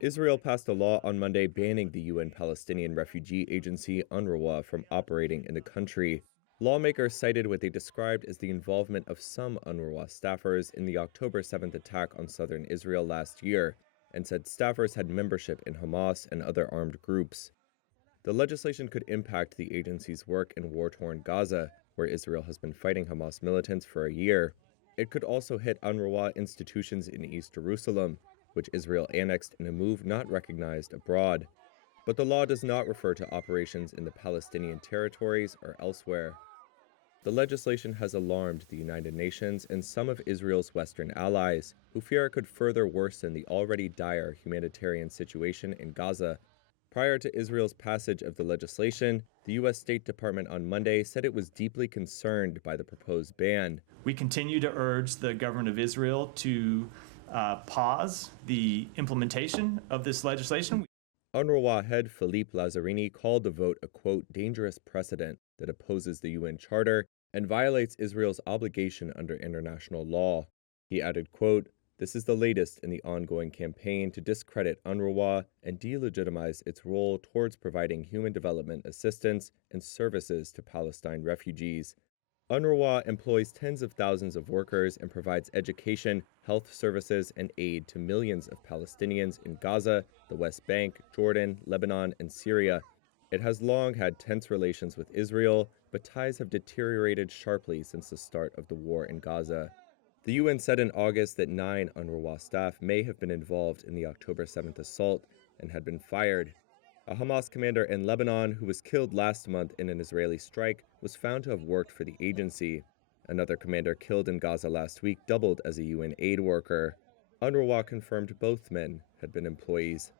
Israel passed a law on Monday banning the UN Palestinian refugee agency UNRWA from operating in the country. Lawmakers cited what they described as the involvement of some UNRWA staffers in the October 7th attack on southern Israel last year, and said staffers had membership in Hamas and other armed groups. The legislation could impact the agency's work in war-torn Gaza, where Israel has been fighting Hamas militants for a year. It could also hit UNRWA institutions in East Jerusalem, which Israel annexed in a move not recognized abroad. But the law does not refer to operations in the Palestinian territories or elsewhere. The legislation has alarmed the United Nations and some of Israel's Western allies, who fear it could further worsen the already dire humanitarian situation in Gaza. Prior to Israel's passage of the legislation, the U.S. State Department on Monday said it was deeply concerned by the proposed ban. We continue to urge the government of Israel to pause the implementation of this legislation. UNRWA head Philippe Lazzarini called the vote a, quote, dangerous precedent that opposes the UN Charter and violates Israel's obligation under international law. He added, quote, this is the latest in the ongoing campaign to discredit UNRWA and delegitimize its role towards providing human development assistance and services to Palestine refugees. UNRWA employs tens of thousands of workers and provides education, health services, and aid to millions of Palestinians in Gaza, the West Bank, Jordan, Lebanon, and Syria. It has long had tense relations with Israel, but ties have deteriorated sharply since the start of the war in Gaza. The UN said in August that 9 UNRWA staff may have been involved in the October 7th assault and had been fired. A Hamas commander in Lebanon who was killed last month in an Israeli strike was found to have worked for the agency. Another commander killed in Gaza last week doubled as a UN aid worker. UNRWA confirmed both men had been employees.